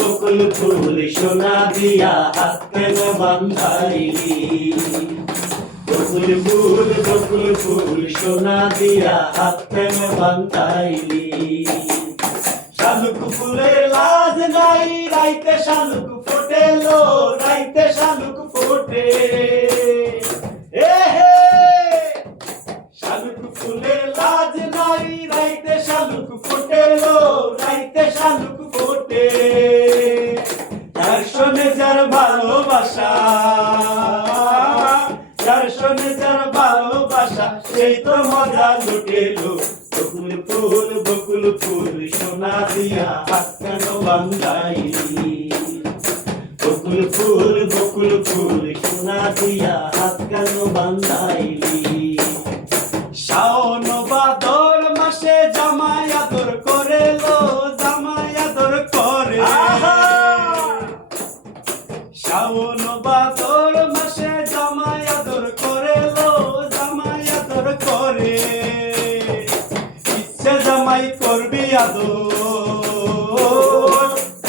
বকুল ফুল সোনা দিয়া হাত কেন বান্ধাইলি বকুল ফুল সোনা দিয়া হাত কেন বান্ধাইলি শালুক ফুলের লাজ নাই রাইতে শালুক ফোটে লো রাইতে শালুক ফোটে শালুক ফুলের লাজ নাই রাইতে শালুক ফোটে লো রাইতে শালুক ফোটে যার শোনে যার ভালোবাসা যার শোনে যার ভালোবাসা সেই তো মজা লুটেলো বকুল ফুল সোনা দিয়া হাত কেন বান্ধাইলি বকুল ফুল সোনা দিয়া হাত কেন বান্ধাইলি শাওন ভাদর মাসে জামাই আদর করে লো জামাই আদর করে শাওন ভাদর মাসে জামাই আদর করে লো জামাই আদর করে ইচ্ছে জামাই করবি আদর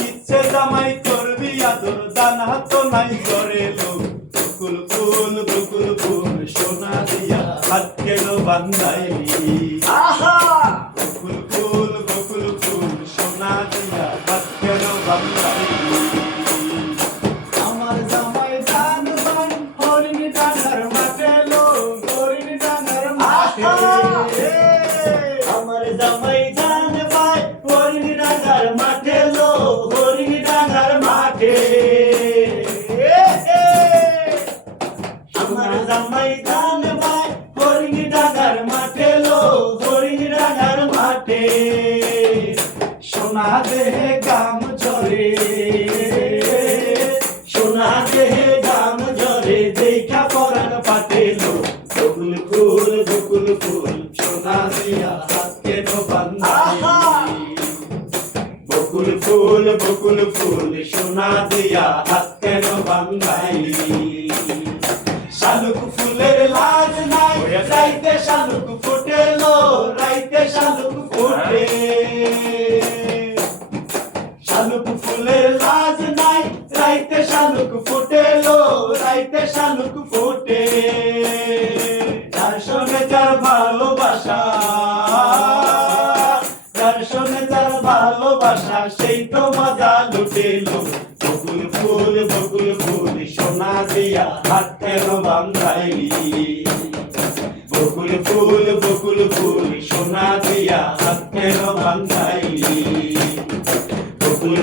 ইচ্ছে জামাই করবি আদর দানা তো নাই করে লো বকুল ফুল সোনা দিয়া হাত কেন বান্ধাইলি বকুল ফুল সোনা দিয়া হাত কেন বান্ধাইলি আমার জামাই দান বান হরিণ ডাঙ্গার মাঠে লো হরিণ ডাঙ্গার মাঠে আমার জামাই দান বান হরিণ ডাঙ্গার মাঠে লো হরিণ ডাঙ্গার মাঠে আমার জামাই দান বাই হরিণ ডাঙ্গার মাঠে লো হরিণ ডাঙ্গার মাঠে সোনা দেহে গাম ঝরে সোনা দেহে গাম ঝরে দেখা পরাণ পাতে লো বকুল ফুল সোনা দিয়া হাত কেন বান্ধাইলি বকুল ফুল সোনা দিয়া হাত কেন বান্ধাইলি শালুক ফুলের লাজ নাই রাইতে শালুক ফোটে লো রাইতে শালুক ফোটে শালুক ফুলের লাজ নাই রাইতে শালুক ফোটে লো রাইতে শালুক ফোটে যার সঙ্গে যার ভালোবাসা যার সঙ্গে যার ভালোবাসা সেই তো মজা লুটেলো বকুল ফুল সোনা দিয়া হাত কেন বান্ধাইলি বকুল ফুল সোনা দিয়া হাত কেন বান্ধাইলি বকুল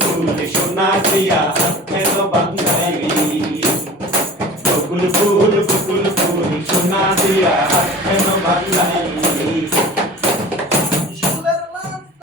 ফুল সোনা দিয়া হাত কেন বান্ধাইলি বকুল ফুল সোনা দিয়া হাত কেন বান্ধাইলি